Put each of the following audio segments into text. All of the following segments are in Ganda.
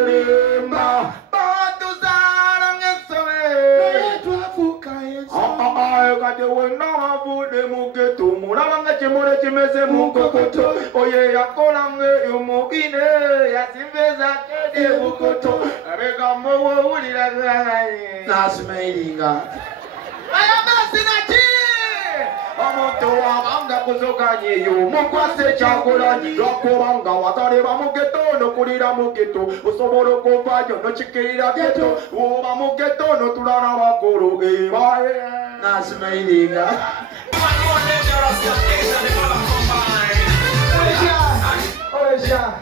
Miremba Batuzara Ngesoe Twafuka Ensonga Kati wena wavude mugeto Mulabanga chimole chimeze mukokoto Oye yakolange yumuine Yasimveza kede mukoto Abeka mwowo ulila Nasmailinga Ayabasi na chi Omuntu wabanga kuzoganye yo Mukwase chakulanyi Lwakuranga watale bamugeto Nokulira mugeto Usoboro kuvayo Nochikirira geto Uba mugeto Notulana wakuru Ebae Nasmailinga Oresha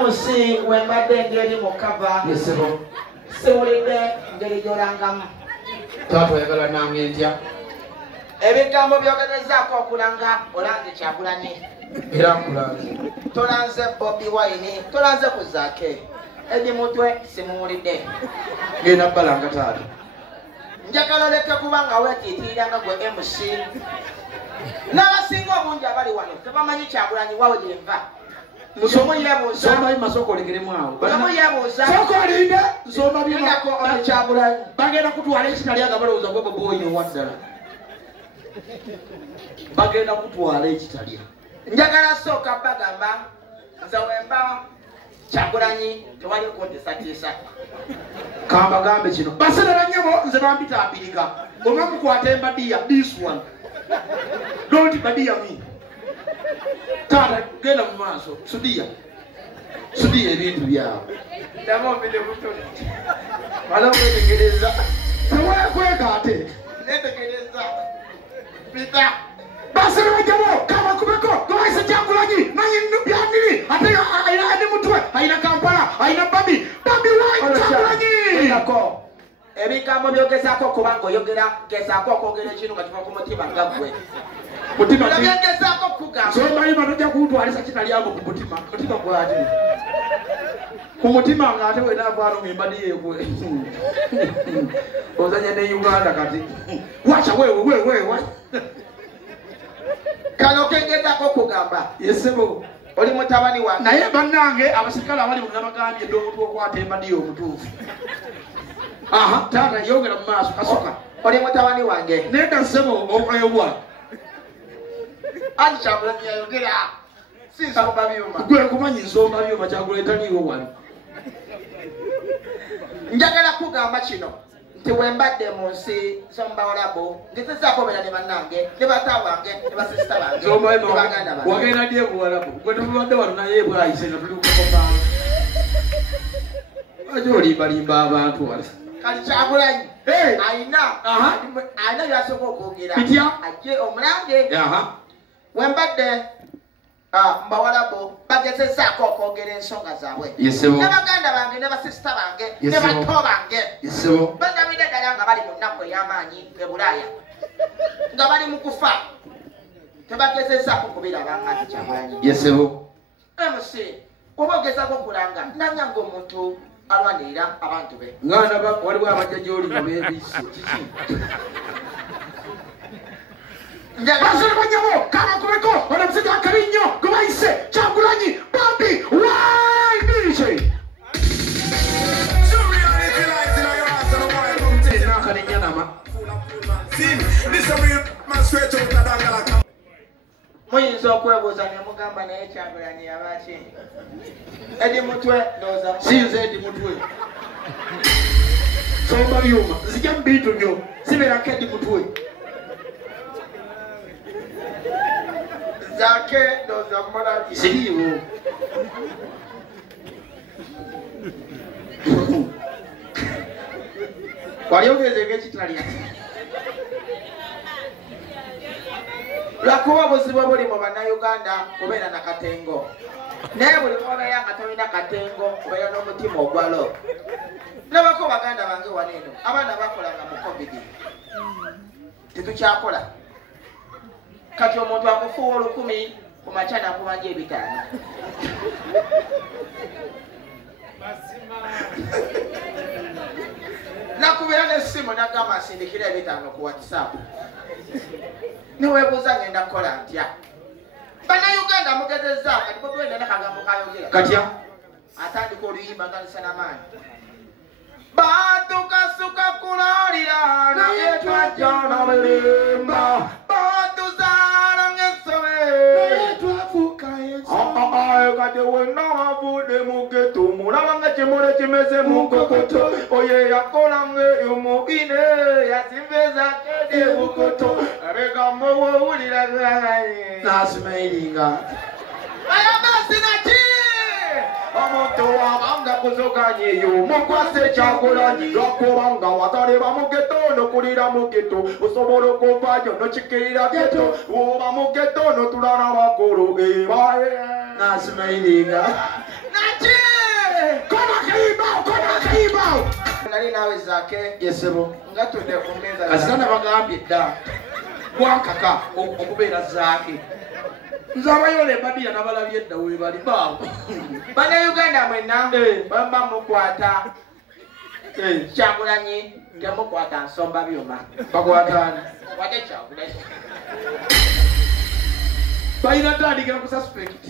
MC wembade ngeri mukava Yesebo Sewulide ngeri yorangamu Tato yagala nange ntya Ebigambo byogerezaako okulanga olanze Kyagulanyi era nkulanze tolanze Bobi wine tolanze kuzaake edi mutwe simuwulidde ngenda balanga taata njagala leke kubanga weetiitiriranga gwe MC n'abasinga obungi abali wano tebamanyi Kyagulanyi wawe gyenva musomo yebuuza somayi masoko olekeremu awo musomo yebuuza soko alinde nsoma byako ono Kyagulanyi bagenda kutwala ekitali aga balowooza gwe boboyi owaddala bagenda kutwala ekitalya njagala sooka bagamba nze wemba Kyagulanyi tewali kundisatiisa kambagambe kino basenera nnyabo nze bambitambiriga omwe mukwata embadiya this one don't badiya me taata genda mu maaso sudiya ebintu byawe ndamobile butoni wala okwetegereza tewekweka ate netegereza Pita Basere wajabo kama kubeko kwa isa Kyagulanyi nanyi nubyandiri ate aina mutwe aina Kampala aina Babi wine Kyagulanyi ndako ebigambo byogezako kubango yogera gezako kwogera ekintu nga kiva ku mutima ngagwe mutima byogezako kugamba so bali banoja kutwalisa kitali abo ku mutima gwati ku mutima nga ate wena avalo ngembadi yekwe ozanya ne Uganda kati wacha wewe kano kengezako kugamba yesebo oli mutabani wange naye bannange abasikala abali munabagambye dde omuntu okwata embadi omutuufu aha taata yogera mu maaso kasoka oli mutabani wange nenda sebo okayobwa anti Kyagulanyi yayogera si nsomba byuma gwe kumanyi nsomba byuma Kyagulanyi taliiwo wano njagala kugamba kino nti wembadde mu nsi zombawolabo ngezezaako obeera ne bannange ne bata wange ne basisita bange ne baganda bange wagenda ddi ebuwalabu gwe tulwadde wano naye ebwayise nga tuli kukombanga aje olimbalimba abantu wala kati Kyagulanyi ayina byasooka okwogera ajje omulange wembadde mbawalabo bagezezaako okwogera ensonga zaabwe ne baganda bange ne basisita bange ne bato bange bandabidde ddala nga bali mu nnaku ey'amaanyi e Bulaaya nga bali mu kufa tebagezezaako kubirabanga nti Kyagulanyi MC oba ogezaako okulanga nanya ng'omuntu alwanirira abantu be ngana waliwo abajja gy'oli nga beebisse kiki Basere banyabo kama kubeko onamusajja akabi nnyo gwe bayise Kyagulanyi Bobi wine muyinza okwebuuza ne mugamba naye Kyagulanyi yabaki edi mutwe ndowooza sinze edi mutwe somba byuma nzija mu bintu byo sibeerako edi mutwe zake ndowooza kumalaji siriiwo wali ogezeko ekitalya lwakuba obuzibu buli mu bannayuganda kubeera na katengo naye buli mwobeera nga tolina katengo kubeera n'omutima ogwalo nabako baganda bange waneeno abaana bakolanga mu covid tetukyakola kati omuntu akufuwa 1000 ku makya nakubanja 5 nakubeera n'essimu nagamba asindikira 5 ku WhatsApp niweebuuza ngenda kukola ntya bannayuganda mugezezza kati bwegenda nakagambo kayogera katya atandika oluyimba nga lisana maanyi. Batukasuka kulalira naye twajja n'obulimba. Batuzaala ng'ensobe naye twafuuka ensobe. Kati wenna wavudde mu ghetto mulaba nga kimuli kimeze mu nkokoto. Oye yakola ng'eyumuine yasimbiza kede bukoto. Abegambo wowulira n'asimayiringa. Ayabasinaki omuntu wabanga kuzoganyeyo mukwase kyakulanyi lwakubanga wataleba mu ghetto n'okulira mu ghetto osobola okuvayo n'okikirira ghetto oba mu ghetto n'otulala bakulu ebaye n'asimayiringa naki kona kayimba nali nawe zake yesebo nga tudde ku mmeeza kasana bagambye dda gwankaka okubeera zake nzabayole badira nabalabye edda we bali baawo bana Uganda mwenna bamba mukwata Kyagulanyi temukwata nsomba byuma bakwatana wate Kyagulanyi bayina tandikira ku suspect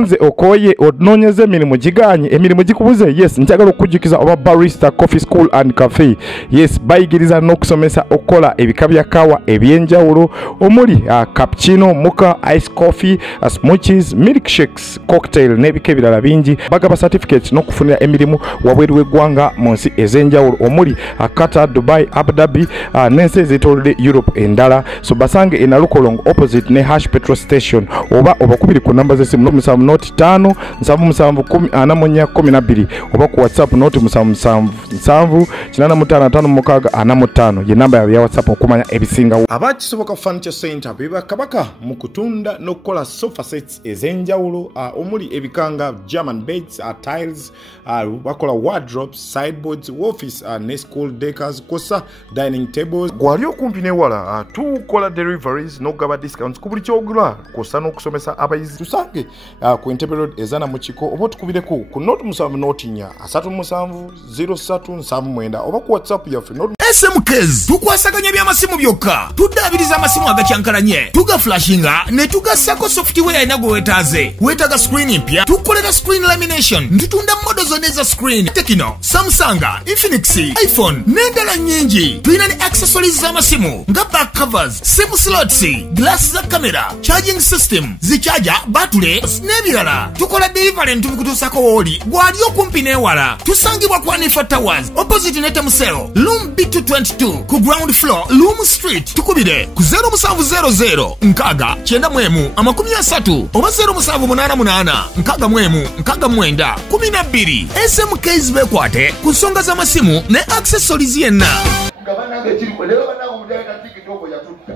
nze okoye ononyeze emirimu giganye emirimu gikubuze yes njagala okujjukiza oba barista coffee school and cafe yes bayigiriza n'okusomesa okukola ebika bya kawa ebyenjawulo omuli cappuccino mocha ice coffee smoothies milkshakes cocktail n'ebika ebirala bingi bagaba certificate n'okufunira emirimu wabweru w'eggwanga mu nsi ez'enjawulo omuli Qatar, Dubai, Abu Dhabi n'ensi ez'etoolodde Europe endala so basange e Nalukolongo opposite ne Hash petrol station oba obakubiri ku namba z'essimu noti 5 7 oba ku WhatsApp noti 7 ye namba ya WhatsApp okumanya ebisinga abakisoboka furniture center biba kabaka mu kutunda n'okukola sofa sets ez'enjawulo omuli ebikanga German beds tiles bakola wardrobes sideboards office ne school decors kosa dining tables gwali okumpi newala tukola deliveries n'ogaba discounts ku buli kyogula kosa n'okusomesa abayizi tusange ku Entebbe Road ezana mu kiko oba tukubireko ku note 7 notinya 370379 oba ku WhatsApp yaffe SMKs tukwasaganya by'amasimu byokka tuddaabiriza amasimu agakyankalanye tugaflashinga ne tugassako software inago wetaaga screen mpya tukolera screen lamination ntutunda modo zonna za screen Tecno, Samsung, Infinix, iPhone n'endala nnyingi tulina ne accessories z'amasimu nga back covers, sim slots, glass za camera, charging system, zichaja, battery n'ebirala tukola delivery ntubikutuusako wooli gwali okumpi n'ewala tusangibwa ku Anifa Towers opposite ne Temusel Room B222 ku ground floor Loom Street tukubire ku 0700 nkaga 91 oba 0788 SMKs bekwate ku nsonga z'amasimu ne accessories yenna gabanange kiriko lero banange mudayika tikitoko yatutta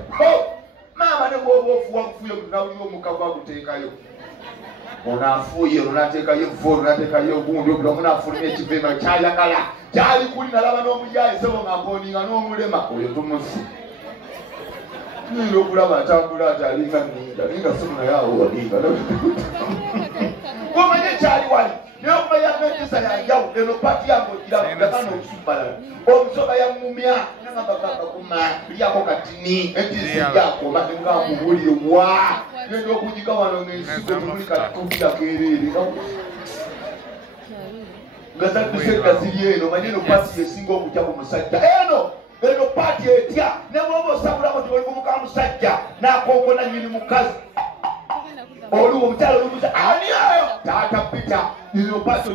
mama ne bwofuwa kufuyo kunawuli omukava guteekayo onafuye onateekayo volo onateekayo ogundi obula omunafulumya ekivema kyayagala kyali kuli nalaba n'omujayi sebo ngakoninga n'omulema oyo tumusi nira okulaba atambula ati alinga ninga simunayawo olinga omanye kyali wali neokumanya nentisa yanjawo eno pati yange ogiragana okusumbalala omusoba yamumya nangababakuma lyako katini entisa yakoma engamubulire wa nenda okunyika wano ngensigo tumuli katikubiyakerere ngazadiseka ziri eno manye eno pati yesinga okutya ku musajja eno pati etya nebwoba osabulako tibali kumuka musajja nakongona nyini mukazi oluwo omukyalo olumuza aniayo taata pita ino pati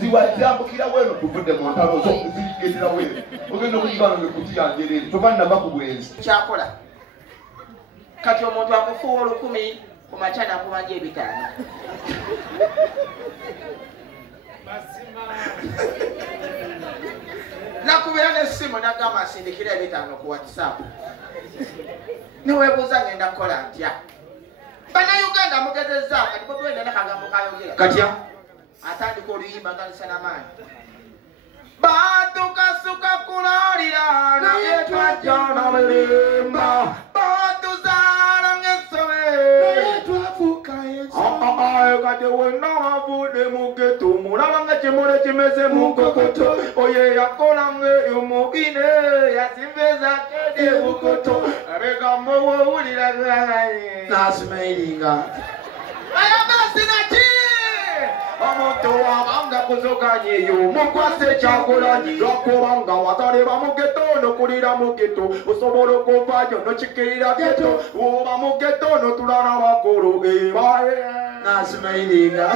ziwazambukira weno tuvudde mu ntalo zirigendera weno ogenda okuyibano ngekuti yangerere tovanaba ku bwenzi kyakola kati omuntu akufuwa 10 ku makya nakubanja 5 nakubira n'essimu nagamba asindikira 5 ku WhatsApp niweebuuza ngenda kukola ntya Bannayuganda mugezezza kati Bobi wenda nakagambo kayogera katya atandika oluyimba nga lisana maanyi batukasuka kulalira naye twajja n'obulimba batuzaala ng'ensobe naye twafuuka ensobe kati wenna wavudde mu ghetto mulaba nga kimuli kimeze mu nkokoto oye yakola ng'eyumuine yasimbiza kede bukoto abegambo wowulira n'asimayiringa ayabasinaki omuntu abanga kuzoganyeyo mukwase Kyagulanyi lwakubanga wataleba mu geto nokulira mu geto osobola okuvayo nokikirira geto oba mu geto notulana bakulu ebaye nasmailinga